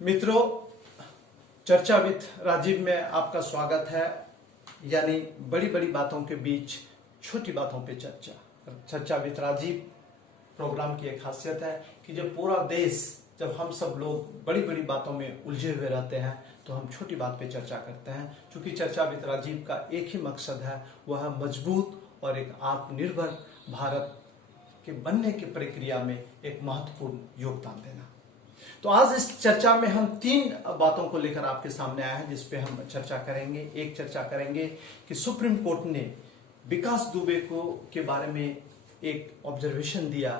मित्रों, चर्चा विद राजीव में आपका स्वागत है। यानी बड़ी बड़ी बातों के बीच छोटी बातों पे चर्चा। चर्चा विद राजीव प्रोग्राम की एक खासियत है कि जब पूरा देश, जब हम सब लोग बड़ी बड़ी बातों में उलझे हुए रहते हैं तो हम छोटी बात पे चर्चा करते हैं। क्योंकि चर्चा विद राजीव का एक ही मकसद है, वह है मजबूत और एक आत्मनिर्भर भारत के बनने की प्रक्रिया में एक महत्वपूर्ण योगदान देना। तो आज इस चर्चा में हम तीन बातों को लेकर आपके सामने आए हैं, जिसपे हम चर्चा करेंगे। एक चर्चा करेंगे कि सुप्रीम कोर्ट ने विकास दुबे को के बारे में एक ऑब्जर्वेशन दिया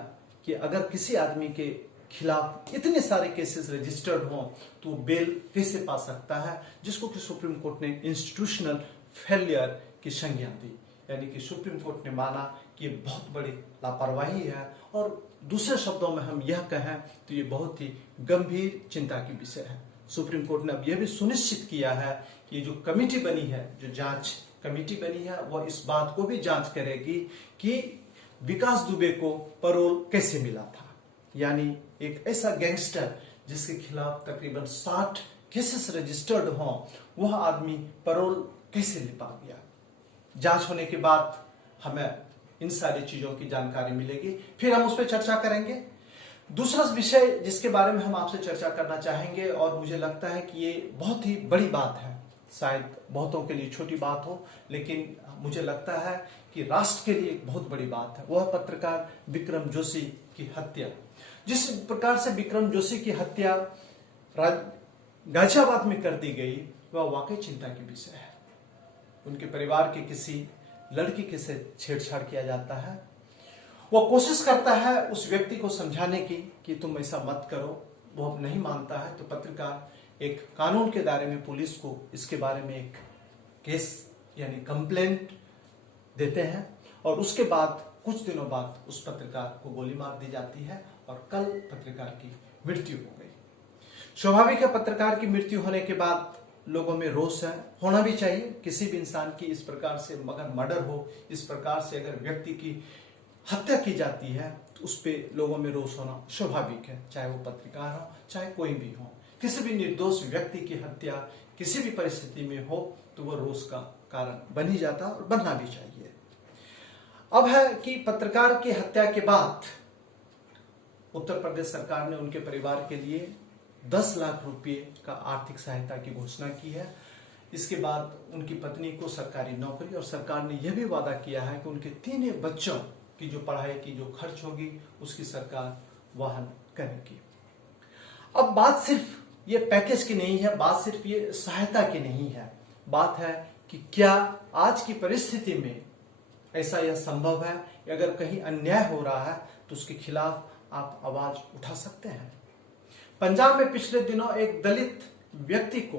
कि अगर किसी आदमी के खिलाफ इतने सारे केसेस रजिस्टर्ड हों तो बेल कैसे पा सकता है, जिसको कि सुप्रीम कोर्ट ने इंस्टीट्यूशनल फेलियर की संज्ञा दी। यानी कि सुप्रीम कोर्ट ने माना कि ये बहुत बड़ी लापरवाही है, और दूसरे शब्दों में हम यह कहें तो ये बहुत ही गंभीर चिंता की विषय है। सुप्रीम कोर्ट ने अब यह भी सुनिश्चित किया है कि ये जो कमेटी बनी है, जो जांच कमेटी बनी है, वह इस बात को भी जांच करेगी कि विकास दुबे को पैरोल कैसे मिला था। यानी एक ऐसा गैंगस्टर जिसके खिलाफ तकरीबन 60 केसेस रजिस्टर्ड हों, वह आदमी पैरोल कैसे ले पा गया। जांच होने के बाद हमें इन सारी चीजों की जानकारी मिलेगी, फिर हम उस पर चर्चा करेंगे। दूसरा विषय जिसके बारे में हम आपसे चर्चा करना चाहेंगे, और मुझे लगता है कि ये बहुत ही बड़ी बात है, शायद बहुतों के लिए छोटी बात हो, लेकिन मुझे लगता है कि राष्ट्र के लिए एक बहुत बड़ी बात है। वह पत्रकार विक्रम जोशी की हत्या। जिस प्रकार से विक्रम जोशी की हत्या गाजियाबाद में कर दी गई, वह वाकई चिंता की विषय है। उनके परिवार के किसी लड़की के से छेड़छाड़ किया जाता है। वो कोशिश करता है उस व्यक्ति को समझाने की कि तुम ऐसा मत करो, वो नहीं मानता है। तो पत्रकार एक कानून के दायरे में पुलिस को इसके बारे में एक केस यानी कंप्लेंट देते हैं, और उसके बाद कुछ दिनों बाद उस पत्रकार को गोली मार दी जाती है, और कल पत्रकार की मृत्यु हो गई। स्वाभाविक है, पत्रकार की मृत्यु होने के बाद लोगों में रोष है, होना भी चाहिए। किसी भी इंसान की इस प्रकार से अगर मर्डर हो, इस प्रकार से अगर व्यक्ति की हत्या की जाती है, तो उस पे लोगों में रोष होना स्वाभाविक है, चाहे वो पत्रकार हो, चाहे कोई भी हो। किसी भी निर्दोष व्यक्ति की हत्या किसी भी परिस्थिति में हो तो वह रोष का कारण बन ही जाता और बनना भी चाहिए। अब है कि पत्रकार की हत्या के बाद उत्तर प्रदेश सरकार ने उनके परिवार के लिए 10 लाख रुपए का आर्थिक सहायता की घोषणा की है। इसके बाद उनकी पत्नी को सरकारी नौकरी, और सरकार ने यह भी वादा किया है कि उनके तीनों बच्चों की जो पढ़ाई की जो खर्च होगी उसकी सरकार वहन करेगी। अब बात सिर्फ ये पैकेज की नहीं है, बात सिर्फ ये सहायता की नहीं है। बात है कि क्या आज की परिस्थिति में ऐसा यह संभव है, अगर कहीं अन्याय हो रहा है तो उसके खिलाफ आप आवाज उठा सकते हैं। पंजाब में पिछले दिनों एक दलित व्यक्ति को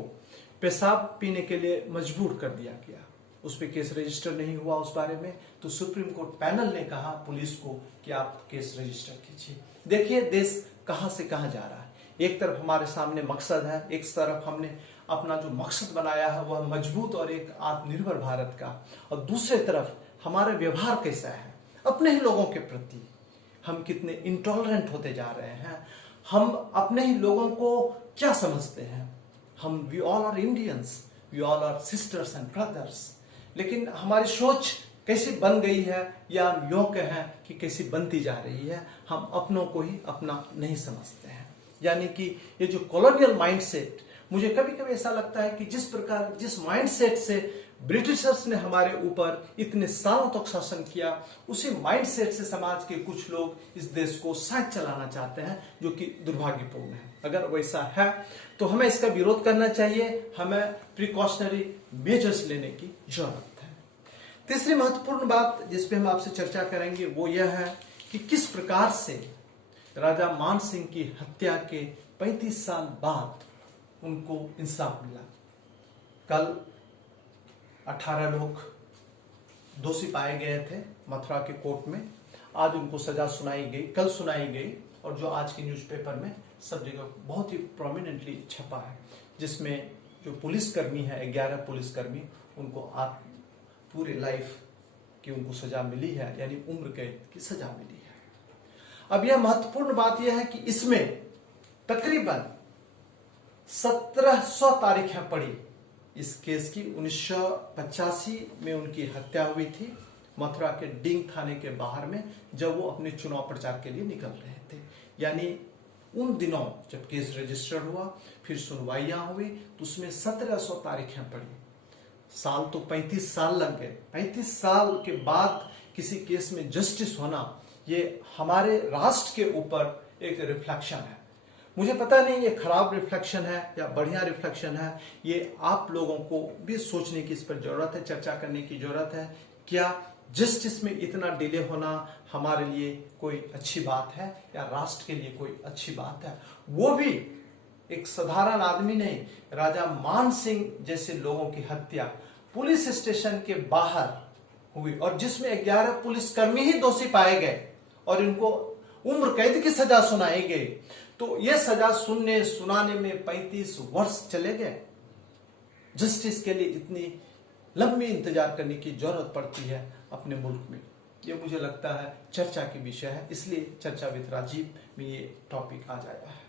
पेशाब पीने के लिए मजबूर कर दिया गया। उस पर केस रजिस्टर नहीं हुआ उस बारे में, तो सुप्रीम कोर्ट पैनल ने कहा पुलिस को कि आप केस रजिस्टर कीजिए। देखिए देश कहां से कहां जा रहा है। एक तरफ हमारे सामने मकसद है, एक तरफ हमने अपना जो मकसद बनाया है वह मजबूत और एक आत्मनिर्भर भारत का, और दूसरे तरफ हमारा व्यवहार कैसा है अपने ही लोगों के प्रति। हम कितने इंटॉलरेंट होते जा रहे हैं, हम अपने ही लोगों को क्या समझते हैं। हम we all are Indians, we all are sisters and brothers, लेकिन हमारी सोच कैसी बन गई है, या हम यूं कहें कि कैसी बनती जा रही है, हम अपनों को ही अपना नहीं समझते हैं। यानी कि ये जो कॉलोनियल माइंडसेट, मुझे कभी कभी ऐसा लगता है कि जिस माइंडसेट से ब्रिटिशर्स ने हमारे ऊपर इतने सालों तक शासन किया, उसी माइंडसेट से समाज के कुछ लोग इस देश को शायद चलाना चाहते हैं, जो कि दुर्भाग्यपूर्ण है। अगर वैसा है तो हमें इसका विरोध करना चाहिए, हमें प्रिकॉशनरी मेजर्स लेने की जरूरत है। तीसरी महत्वपूर्ण बात जिस पे हम आपसे चर्चा करेंगे वो यह है कि किस प्रकार से राजा मान सिंह की हत्या के 35 साल बाद उनको इंसाफ मिला। कल 18 लोग दोषी पाए गए थे मथुरा के कोर्ट में, आज उनको सजा सुनाई गई, कल सुनाई गई, और जो आज के न्यूज़पेपर में सब जगह बहुत ही प्रोमिनेंटली छपा है, जिसमें जो पुलिसकर्मी है 11 पुलिसकर्मी, उनको पूरे लाइफ की उनको सजा मिली है, यानी उम्र कैद की सजा मिली है। अब यह महत्वपूर्ण बात यह है कि इसमें तकरीबन 1700 तारीखें पड़ी इस केस की। 1985 में उनकी हत्या हुई थी मथुरा के डिंग थाने के बाहर में, जब वो अपने चुनाव प्रचार के लिए निकल रहे थे। यानी उन दिनों जब केस रजिस्टर हुआ, फिर सुनवाइयां हुई, तो उसमें 1700 तारीखें पड़ी। साल तो 35 साल लग गए। 35 साल के बाद किसी केस में जस्टिस होना, ये हमारे राष्ट्र के ऊपर एक रिफ्लेक्शन है। मुझे पता नहीं ये खराब रिफ्लेक्शन है या बढ़िया रिफ्लेक्शन है, ये आप लोगों को भी सोचने की इस पर जरूरत है, चर्चा करने की जरूरत है। क्या जस्टिस में इतना डिले होना हमारे लिए कोई अच्छी बात है या राष्ट्र के लिए कोई अच्छी बात है? वो भी एक साधारण आदमी नहीं, राजा मान सिंह जैसे लोगों की हत्या पुलिस स्टेशन के बाहर हुई, और जिसमें 11 पुलिसकर्मी ही दोषी पाए गए और इनको उम्र कैद की सजा सुनाई गई। तो यह सजा सुनाने में 35 वर्ष चले गए। जस्टिस के लिए इतनी लंबी इंतजार करने की जरूरत पड़ती है अपने मुल्क में, ये मुझे लगता है चर्चा की विषय है। इसलिए चर्चा विद राजीव में ये टॉपिक आ जाया है।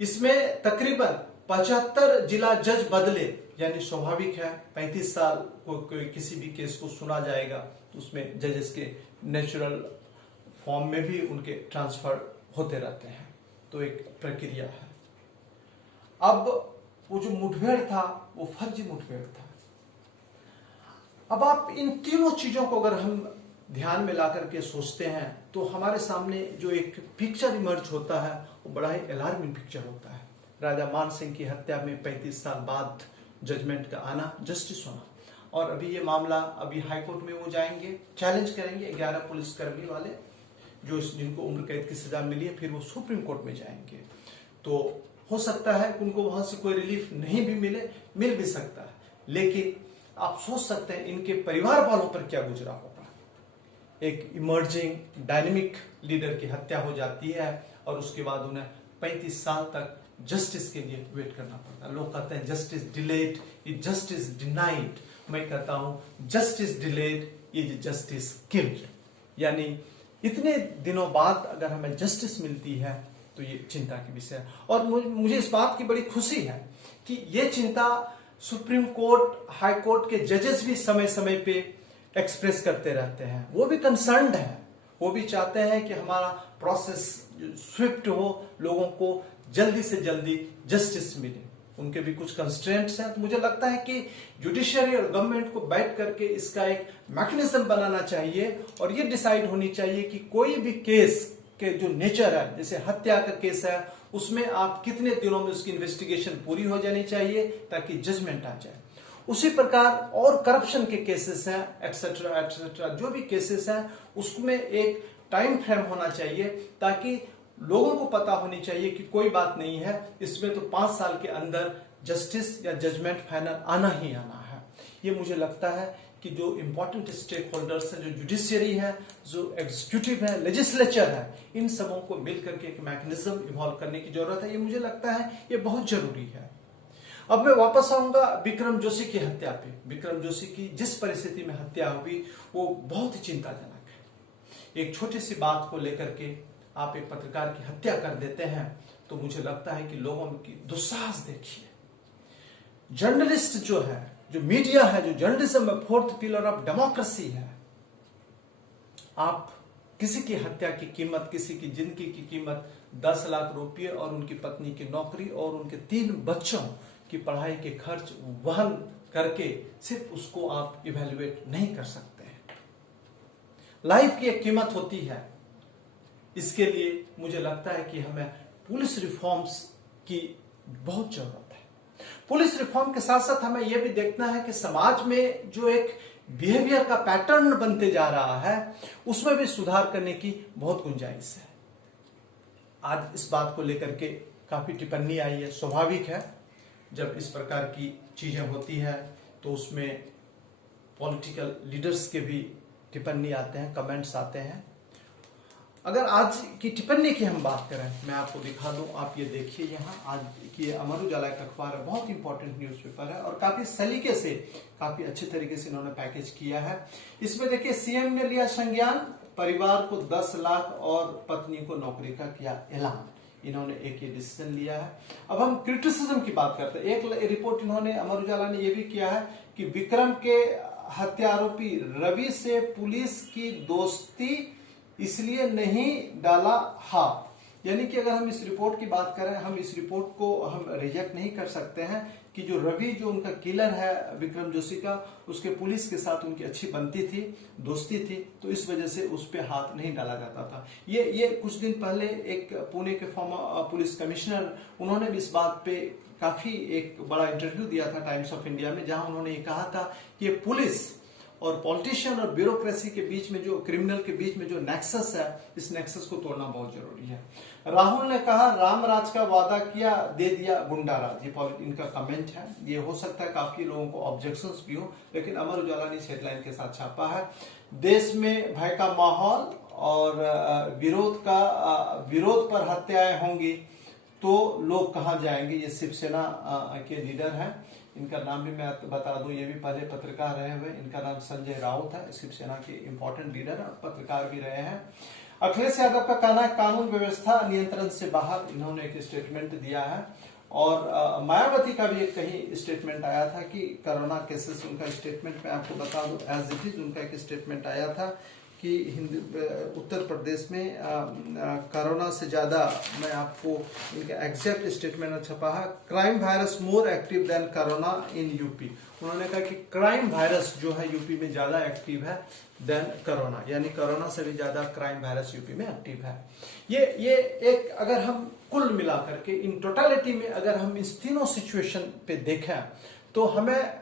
इसमें तकरीबन 75 जिला जज बदले, यानी स्वाभाविक है 35 साल को किसी भी केस को सुना जाएगा तो उसमें जजेस के नेचुरल फॉर्म में भी उनके ट्रांसफर होते रहते हैं, तो एक प्रक्रिया है। अब वो जो मुठभेड़ था वो फर्जी मुठभेड़ था। अब आप इन तीनों चीजों को अगर हम ध्यान में ला करके सोचते हैं तो हमारे सामने जो एक पिक्चर इमर्ज होता है वो बड़ा ही अलार्मिंग पिक्चर होता है। राजा मान सिंह की हत्या में 35 साल बाद जजमेंट का आना, जस्टिस होना, और अभी ये मामला अभी हाईकोर्ट में वो जाएंगे, चैलेंज करेंगे 11 पुलिसकर्मी वाले जो जिनको उम्र कैद की सजा मिली है, फिर वो सुप्रीम कोर्ट में जाएंगे। तो हो सकता है कि उनको वहां से कोई रिलीफ नहीं भी मिल भी सकता है, लेकिन आप सोच सकते हैं इनके परिवार वालों पर क्या गुजरा होगा। एक इमर्जिंग डायनेमिक लीडर की हत्या हो जाती है और उसके बाद उन्हें 35 साल तक जस्टिस के लिए वेट करना पड़ता है। लोग कहते हैं justice delayed is justice denied, मैं कहता हूं justice delayed is justice killed. यानी इतने दिनों बाद अगर हमें जस्टिस मिलती है तो ये चिंता की विषय है। और मुझे इस बात की बड़ी खुशी है कि ये चिंता सुप्रीम कोर्ट, हाई कोर्ट के जजेस भी समय समय पे एक्सप्रेस करते रहते हैं। वो भी कंसर्न्ड है, वो भी चाहते हैं कि हमारा प्रोसेस स्विफ्ट हो, लोगों को जल्दी से जल्दी जस्टिस मिले। उनके भी कुछ कंस्ट्रेंट्स हैं। तो मुझे लगता है कि जुडिशरी और गवर्नमेंट को बैठ करके इसका एक मैकेनिज्म बनाना चाहिए और ये डिसाइड होनी चाहिए कि कोई भी केस के जो नेचर है, जैसे हत्या का केस है, उसमें आप कितने दिनों में उसकी इन्वेस्टिगेशन पूरी हो जानी चाहिए ताकि जजमेंट आ जाए। उसी प्रकार और करप्शन के केसेस हैं, एक्सेट्रा एक्सेट्रा, जो भी केसेस हैं उसमें एक टाइम फ्रेम होना चाहिए ताकि लोगों को पता होनी चाहिए कि कोई बात नहीं है, इसमें तो 5 साल के अंदर जस्टिस या जजमेंट फाइनल आना ही आना है। ये मुझे लगता है कि जो इंपॉर्टेंट स्टेक होल्डर्स हैं, जो जुडिशियरी है, जो एग्जीक्यूटिव है, लेजिस्लेचर है, इन सबों को मिलकर के एक मैकेनिज्म इवॉल्व करने की जरूरत है। ये मुझे लगता है ये बहुत जरूरी है। अब मैं वापस आऊंगा विक्रम जोशी की हत्या पे। विक्रम जोशी की जिस परिस्थिति में हत्या हुई वो बहुत ही चिंताजनक है। एक छोटी सी बात को लेकर के आप एक पत्रकार की हत्या कर देते हैं तो मुझे लगता है कि लोगों की दुस्साहस देखिए। जर्नलिस्ट जो है, जो मीडिया है, जो जर्नलिज्म में 4th पिलर ऑफ डेमोक्रेसी है, आप किसी की हत्या की कीमत, किसी की जिंदगी की कीमत 10 लाख रुपये और उनकी पत्नी की नौकरी और उनके 3 बच्चों की पढ़ाई के खर्च वहन करके सिर्फ उसको आप इवेल्युएट नहीं कर सकते हैं। लाइफ की एक कीमत होती है। इसके लिए मुझे लगता है कि हमें पुलिस रिफॉर्म्स की बहुत जरूरत है। पुलिस रिफॉर्म के साथ साथ हमें यह भी देखना है कि समाज में जो एक बिहेवियर का पैटर्न बनते जा रहा है उसमें भी सुधार करने की बहुत गुंजाइश है। आज इस बात को लेकर के काफी टिप्पणी आई है। स्वाभाविक है, जब इस प्रकार की चीजें होती है तो उसमें पॉलिटिकल लीडर्स के भी टिप्पणी आते हैं, कमेंट्स आते हैं। अगर आज की टिप्पणी की हम बात करें, मैं आपको दिखा दूं, आप ये देखिए यहाँ आज की अमर उजाला का अखबार है, बहुत इंपॉर्टेंट न्यूज़पेपर है और काफी सलीके से, काफी अच्छे तरीके से इन्होंने पैकेज किया है। इसमें देखिए, सीएम ने लिया संज्ञान, परिवार को 10 लाख और पत्नी को नौकरी का किया ऐलान। इन्होंने एक ये डिसीजन लिया है। अब हम क्रिटिसिज्म की बात करते हैं। एक रिपोर्ट इन्होंने, अमर उजाला ने ये भी किया है कि विक्रम के हत्या आरोपी रवि से पुलिस की दोस्ती इसलिए नहीं डाला हाथ। यानी कि अगर हम इस रिपोर्ट की बात करें, हम इस रिपोर्ट को हम रिजेक्ट नहीं कर सकते हैं कि जो रवि, जो उनका किलर है विक्रम जोशी का, उसके पुलिस के साथ उनकी अच्छी बनती थी, दोस्ती थी, तो इस वजह से उस पर हाथ नहीं डाला जाता था। ये कुछ दिन पहले एक पुणे के फॉर्मर पुलिस कमिश्नर, उन्होंने भी इस बात पे काफी एक बड़ा इंटरव्यू दिया था टाइम्स ऑफ इंडिया में, जहां उन्होंने ये कहा था कि पुलिस और पॉलिटिशियन और ब्यूरोक्रेसी के बीच में, जो क्रिमिनल के बीच में जो नेक्सस है, इस नेक्सस को तोड़ना बहुत जरूरी है। राहुल ने कहा राम राज का वादा किया, दे दिया गुंडा राज। ये इनका कमेंट है। ये हो सकता है काफी लोगों को ऑब्जेक्शंस भी हो, लेकिन अमर उजाला ने इस हेडलाइन के साथ छापा है। देश में भय का माहौल और विरोध पर हत्याएं होंगी तो लोग कहां जाएंगे। ये शिवसेना के लीडर हैं, इनका नाम भी मैं बता दूं, ये भी पहले पत्रकार रहे हुए, इनका नाम संजय राउत है, शिवसेना के इंपॉर्टेंट लीडर, पत्रकार भी रहे हैं। अखिलेश यादव का कहना है कानून व्यवस्था नियंत्रण से बाहर, इन्होंने एक स्टेटमेंट दिया है। और मायावती का भी एक कहीं स्टेटमेंट आया था कि कोरोना केसेस, उनका स्टेटमेंट मैं आपको बता दूं एज इट इज, उनका एक स्टेटमेंट आया था कि उत्तर प्रदेश में कोरोना से ज्यादा, मैं आपको इनका एग्जैक्ट स्टेटमेंट छपा है, crime virus more active than corona in UP. उन्होंने कहा कि क्राइम वायरस जो है यूपी में ज्यादा एक्टिव है देन कोरोना, यानी कोरोना से भी ज्यादा क्राइम वायरस यूपी में एक्टिव है। ये एक, अगर हम कुल मिलाकर के इन टोटालिटी में अगर हम इस तीनों सिचुएशन पे देखें तो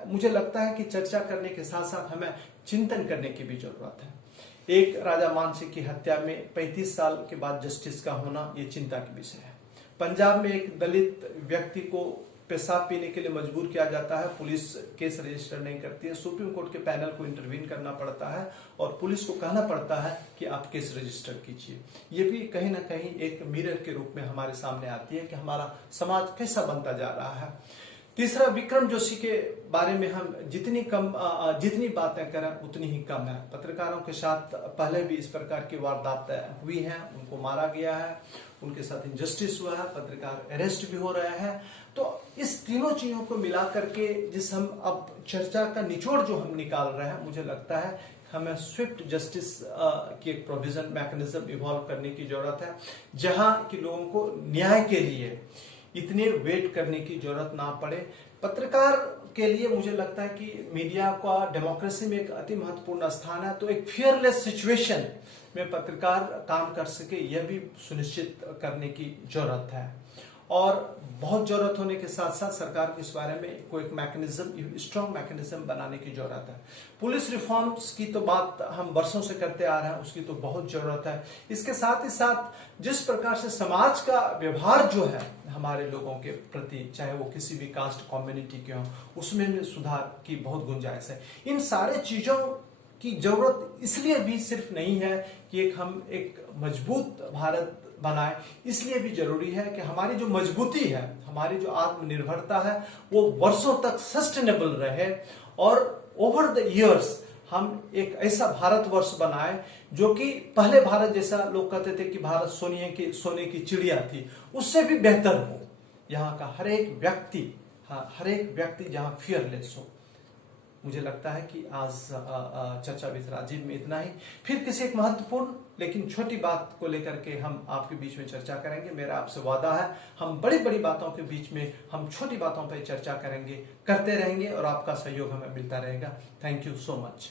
मुझे लगता है कि चर्चा करने के साथ साथ हमें चिंतन करने की भी जरूरत है। एक राजा मानसिंह की हत्या में 35 साल के बाद जस्टिस का होना, ये चिंता की विषय है। पंजाब में एक दलित व्यक्ति को पेशाब पीने के लिए मजबूर किया जाता है, पुलिस केस रजिस्टर नहीं करती है, सुप्रीम कोर्ट के पैनल को इंटरवीन करना पड़ता है और पुलिस को कहना पड़ता है कि आप केस रजिस्टर कीजिए। ये भी कहीं ना कहीं एक मिरर के रूप में हमारे सामने आती है कि हमारा समाज कैसा बनता जा रहा है। तीसरा, विक्रम जोशी के बारे में हम जितनी बातें करें उतनी ही कम है। पत्रकारों के साथ पहले भी इस प्रकार की वारदातें हुई हैं, उनको मारा गया है, उनके साथ इनजस्टिस हुआ है, पत्रकार अरेस्ट भी हो रहे हैं। तो इस तीनों चीजों को मिला करके जिस हम अब चर्चा का निचोड़ जो हम निकाल रहे हैं, मुझे लगता है हमें स्विफ्ट जस्टिस की एक प्रोविजन मैकेनिज्म इवॉल्व करने की जरूरत है, जहां कि लोगों को न्याय के लिए इतने वेट करने की जरूरत ना पड़े। पत्रकार के लिए मुझे लगता है कि मीडिया का डेमोक्रेसी में एक अति महत्वपूर्ण स्थान है, तो एक फियरलेस सिचुएशन में पत्रकार काम कर सके, यह भी सुनिश्चित करने की जरूरत है। और बहुत जरूरत होने के साथ साथ सरकार को इस बारे में कोई एक मैकेनिज्म, स्ट्रॉन्ग मैकेनिज्म बनाने की जरूरत है। पुलिस रिफॉर्म्स की तो बात हम वर्षों से करते आ रहे हैं, उसकी तो बहुत जरूरत है। इसके साथ ही साथ जिस प्रकार से समाज का व्यवहार जो है हमारे लोगों के प्रति, चाहे वो किसी भी कास्ट कम्युनिटी के हों, उसमें भी सुधार की बहुत गुंजाइश है। इन सारे चीजों की जरूरत इसलिए भी सिर्फ नहीं है कि हम एक मजबूत भारत बनाए, इसलिए भी जरूरी है कि हमारी जो मजबूती है, हमारी जो आत्मनिर्भरता है, वो वर्षों तक सस्टेनेबल रहे और ओवर द इयर्स हम एक ऐसा भारतवर्ष बनाए जो कि पहले भारत जैसा, लोग कहते थे कि भारत सोने की चिड़िया थी, उससे भी बेहतर हो। यहाँ का हर एक व्यक्ति जहाँ फियरलेस हो। मुझे लगता है कि आज चर्चा विद राजीव में इतना ही। फिर किसी एक महत्वपूर्ण लेकिन छोटी बात को लेकर के हम आपके बीच में चर्चा करेंगे। मेरा आपसे वादा है, हम बड़ी बड़ी बातों के बीच में हम छोटी बातों पर चर्चा करते रहेंगे और आपका सहयोग हमें मिलता रहेगा। Thank you so much.